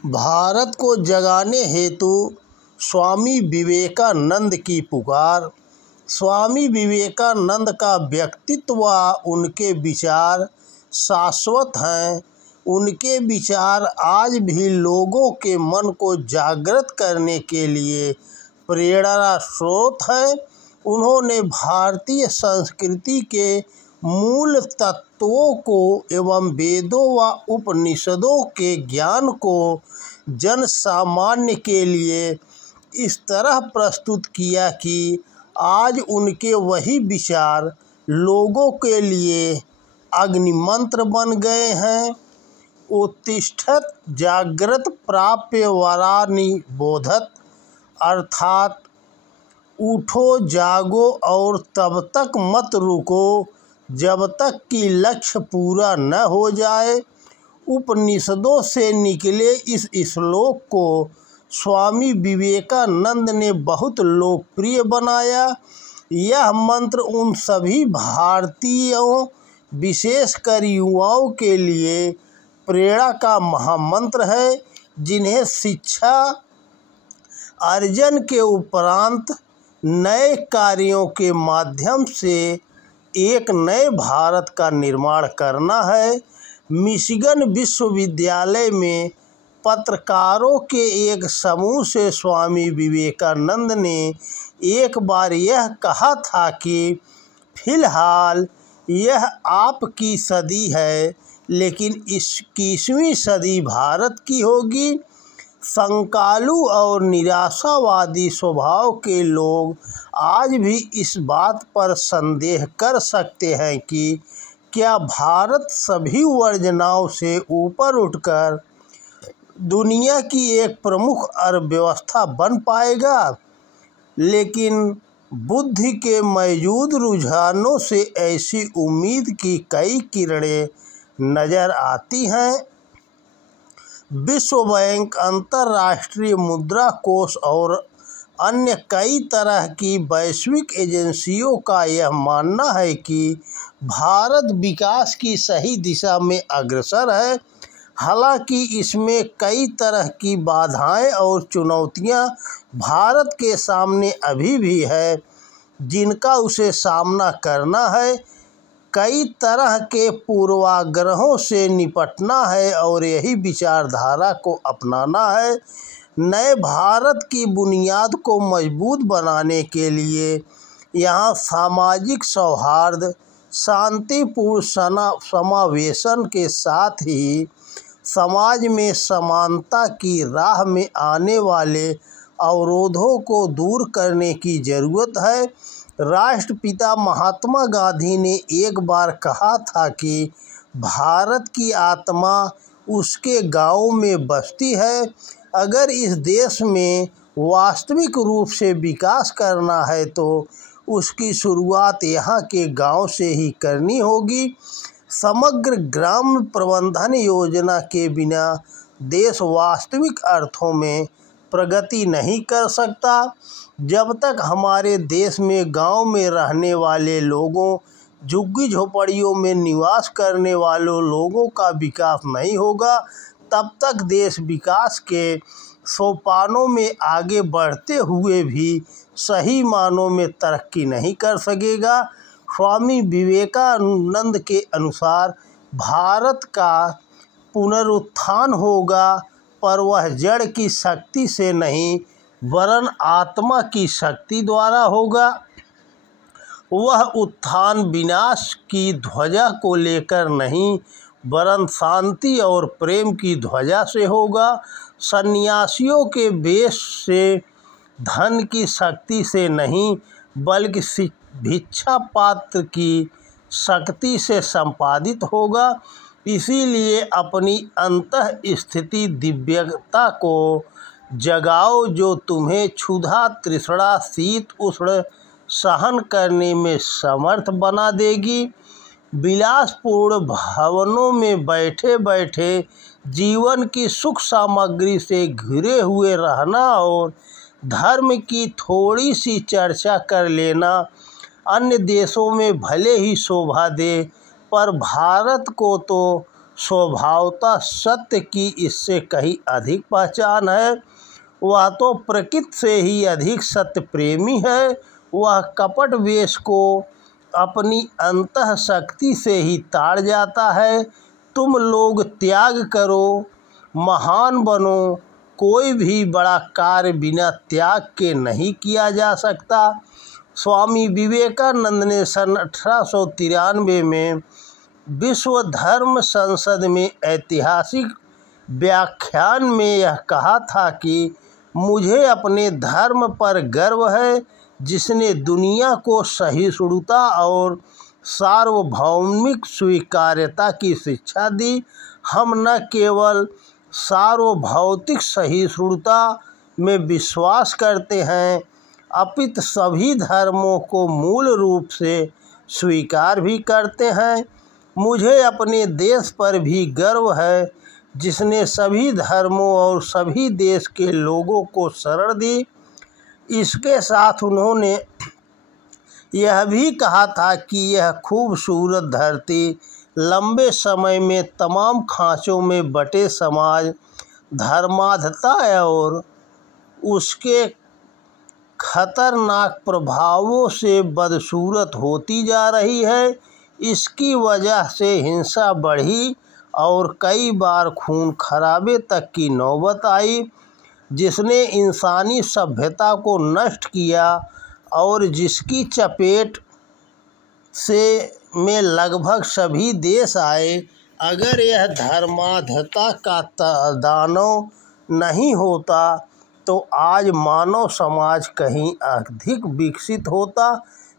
भारत को जगाने हेतु स्वामी विवेकानंद की पुकार। स्वामी विवेकानंद का व्यक्तित्व व उनके विचार शाश्वत हैं। उनके विचार आज भी लोगों के मन को जागृत करने के लिए प्रेरणा स्रोत है। उन्होंने भारतीय संस्कृति के मूल तत्वों को एवं वेदों व उपनिषदों के ज्ञान को जन सामान्य के लिए इस तरह प्रस्तुत किया कि आज उनके वही विचार लोगों के लिए अग्निमंत्र बन गए हैं। उत्तिष्ठत जागृत प्राप्य वरानि बोधत, अर्थात उठो जागो और तब तक मत रुको जब तक कि लक्ष्य पूरा न हो जाए। उपनिषदों से निकले इस श्लोक को स्वामी विवेकानंद ने बहुत लोकप्रिय बनाया। यह मंत्र उन सभी भारतीयों विशेषकर युवाओं के लिए प्रेरणा का महामंत्र है जिन्हें शिक्षा अर्जन के उपरांत नए कार्यों के माध्यम से एक नए भारत का निर्माण करना है। मिशिगन विश्वविद्यालय में पत्रकारों के एक समूह से स्वामी विवेकानंद ने एक बार यह कहा था कि फिलहाल यह आपकी सदी है, लेकिन 21वीं सदी भारत की होगी। संकालू और निराशावादी स्वभाव के लोग आज भी इस बात पर संदेह कर सकते हैं कि क्या भारत सभी वर्जनाओं से ऊपर उठकर दुनिया की एक प्रमुख अर्थव्यवस्था बन पाएगा। लेकिन बुद्धि के मौजूद रुझानों से ऐसी उम्मीद की कई किरणें नज़र आती हैं। विश्व बैंक, अंतर्राष्ट्रीय मुद्रा कोष और अन्य कई तरह की वैश्विक एजेंसियों का यह मानना है कि भारत विकास की सही दिशा में अग्रसर है। हालांकि इसमें कई तरह की बाधाएं और चुनौतियां भारत के सामने अभी भी है जिनका उसे सामना करना है। कई तरह के पूर्वाग्रहों से निपटना है और यही विचारधारा को अपनाना है। नए भारत की बुनियाद को मजबूत बनाने के लिए यहाँ सामाजिक सौहार्द, शांतिपूर्ण समावेशन के साथ ही समाज में समानता की राह में आने वाले अवरोधों को दूर करने की ज़रूरत है। राष्ट्रपिता महात्मा गांधी ने एक बार कहा था कि भारत की आत्मा उसके गाँव में बसती है। अगर इस देश में वास्तविक रूप से विकास करना है तो उसकी शुरुआत यहाँ के गांव से ही करनी होगी। समग्र ग्राम प्रबंधन योजना के बिना देश वास्तविक अर्थों में प्रगति नहीं कर सकता। जब तक हमारे देश में गांव में रहने वाले लोगों, झुग्गी झोपड़ियों में निवास करने वालों लोगों का विकास नहीं होगा, तब तक देश विकास के सोपानों में आगे बढ़ते हुए भी सही मानों में तरक्की नहीं कर सकेगा। स्वामी विवेकानंद के अनुसार भारत का पुनरुत्थान होगा, पर वह जड़ की शक्ति से नहीं वरन आत्मा की शक्ति द्वारा होगा। वह उत्थान विनाश की ध्वजा को लेकर नहीं वरन शांति और प्रेम की ध्वजा से होगा। सन्यासियों के वेश से, धन की शक्ति से नहीं बल्कि भिक्षा पात्र की शक्ति से संपादित होगा। इसीलिए अपनी अंतः स्थिति दिव्यता को जगाओ जो तुम्हें क्षुधा, तृष्णा, शीत उष्ण सहन करने में समर्थ बना देगी। विलासपूर्ण भवनों में बैठे बैठे जीवन की सुख सामग्री से घिरे हुए रहना और धर्म की थोड़ी सी चर्चा कर लेना अन्य देशों में भले ही शोभा दे, पर भारत को तो स्वभावतः सत्य की इससे कहीं अधिक पहचान है। वह तो प्रकृति से ही अधिक सत्य प्रेमी है। वह कपट वेश को अपनी अंतः शक्ति से ही ताड़ जाता है। तुम लोग त्याग करो, महान बनो। कोई भी बड़ा कार्य बिना त्याग के नहीं किया जा सकता। स्वामी विवेकानंद ने सन 1893 में विश्व धर्म संसद में ऐतिहासिक व्याख्यान में यह कहा था कि मुझे अपने धर्म पर गर्व है, जिसने दुनिया को सहिष्णुता और सार्वभौमिक स्वीकार्यता की शिक्षा दी। हम न केवल सार्वभौतिक सहिष्णुता में विश्वास करते हैं, अपितु सभी धर्मों को मूल रूप से स्वीकार भी करते हैं। मुझे अपने देश पर भी गर्व है, जिसने सभी धर्मों और सभी देश के लोगों को शरण दी। इसके साथ उन्होंने यह भी कहा था कि यह खूबसूरत धरती लंबे समय में तमाम खांचों में बटे समाज, धर्मांधता और उसके खतरनाक प्रभावों से बदसूरत होती जा रही है। इसकी वजह से हिंसा बढ़ी और कई बार खून खराबे तक की नौबत आई, जिसने इंसानी सभ्यता को नष्ट किया और जिसकी चपेट में लगभग सभी देश आए। अगर यह धर्मांधता का दानव नहीं होता तो आज मानव समाज कहीं अधिक विकसित होता।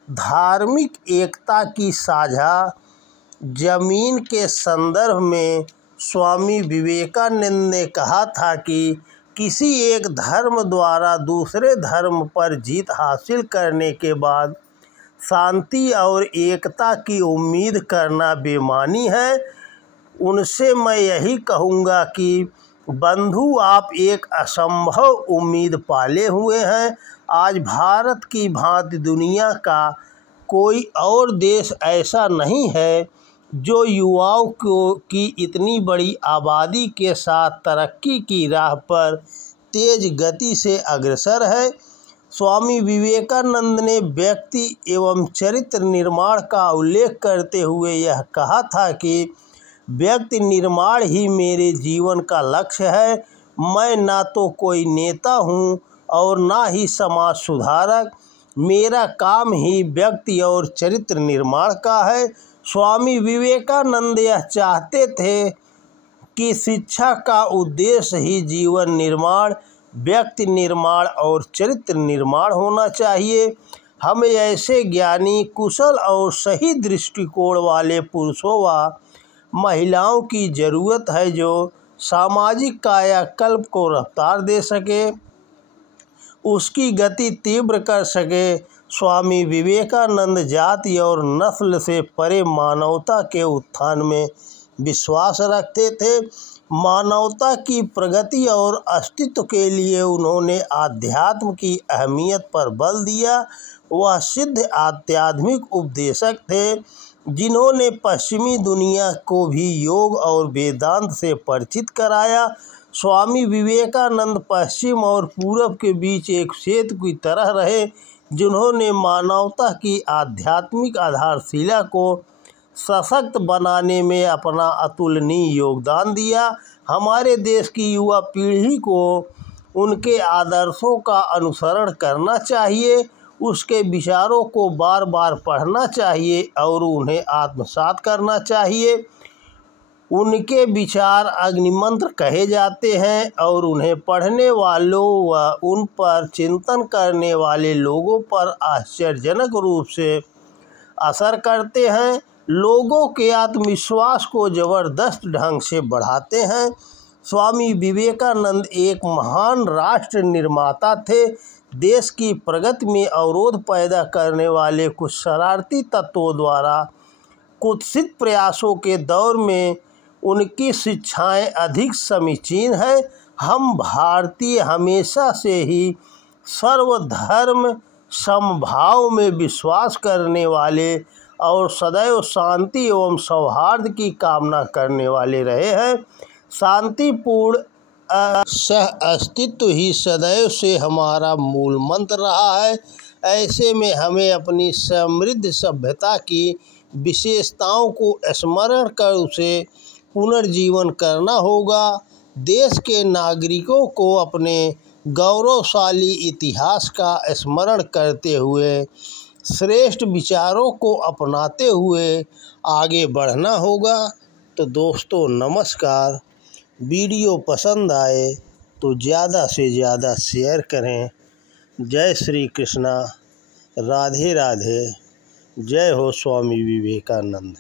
धार्मिक एकता की साझा जमीन के संदर्भ में स्वामी विवेकानंद ने कहा था कि किसी एक धर्म द्वारा दूसरे धर्म पर जीत हासिल करने के बाद शांति और एकता की उम्मीद करना बेईमानी है। उनसे मैं यही कहूँगा कि बंधु, आप एक असंभव उम्मीद पाले हुए हैं। आज भारत की भांति दुनिया का कोई और देश ऐसा नहीं है जो युवाओं की इतनी बड़ी आबादी के साथ तरक्की की राह पर तेज गति से अग्रसर है। स्वामी विवेकानंद ने व्यक्ति एवं चरित्र निर्माण का उल्लेख करते हुए यह कहा था कि व्यक्ति निर्माण ही मेरे जीवन का लक्ष्य है। मैं ना तो कोई नेता हूँ और ना ही समाज सुधारक। मेरा काम ही व्यक्ति और चरित्र निर्माण का है। स्वामी विवेकानंद यह चाहते थे कि शिक्षा का उद्देश्य ही जीवन निर्माण, व्यक्ति निर्माण और चरित्र निर्माण होना चाहिए। हमें ऐसे ज्ञानी, कुशल और सही दृष्टिकोण वाले पुरुषों व महिलाओं की ज़रूरत है जो सामाजिक कायाकल्प को रफ्तार दे सके, उसकी गति तीव्र कर सके। स्वामी विवेकानंद जाति और नस्ल से परे मानवता के उत्थान में विश्वास रखते थे। मानवता की प्रगति और अस्तित्व के लिए उन्होंने आध्यात्म की अहमियत पर बल दिया। वह सिद्ध आध्यात्मिक उपदेशक थे जिन्होंने पश्चिमी दुनिया को भी योग और वेदांत से परिचित कराया। स्वामी विवेकानंद पश्चिम और पूरब के बीच एक सेतु की तरह रहे, जिन्होंने मानवता की आध्यात्मिक आधारशिला को सशक्त बनाने में अपना अतुलनीय योगदान दिया। हमारे देश की युवा पीढ़ी को उनके आदर्शों का अनुसरण करना चाहिए, उसके विचारों को बार बार पढ़ना चाहिए और उन्हें आत्मसात करना चाहिए। उनके विचार अग्निमंत्र कहे जाते हैं और उन्हें पढ़ने वालों व उन पर चिंतन करने वाले लोगों पर आश्चर्यजनक रूप से असर करते हैं, लोगों के आत्मविश्वास को ज़बरदस्त ढंग से बढ़ाते हैं। स्वामी विवेकानंद एक महान राष्ट्र निर्माता थे। देश की प्रगति में अवरोध पैदा करने वाले कुछ शरारती तत्वों द्वारा कुत्सित प्रयासों के दौर में उनकी शिक्षाएं अधिक समीचीन है। हम भारतीय हमेशा से ही सर्वधर्म समभाव में विश्वास करने वाले और सदैव शांति एवं सौहार्द की कामना करने वाले रहे हैं। शांतिपूर्ण सह अस्तित्व ही सदैव से हमारा मूल मंत्र रहा है। ऐसे में हमें अपनी समृद्ध सभ्यता की विशेषताओं को स्मरण कर उसे पुनर्जीवन करना होगा। देश के नागरिकों को अपने गौरवशाली इतिहास का स्मरण करते हुए श्रेष्ठ विचारों को अपनाते हुए आगे बढ़ना होगा। तो दोस्तों नमस्कार। वीडियो पसंद आए तो ज़्यादा से ज़्यादा शेयर करें। जय श्री कृष्णा, राधे राधे, जय हो स्वामी विवेकानंद।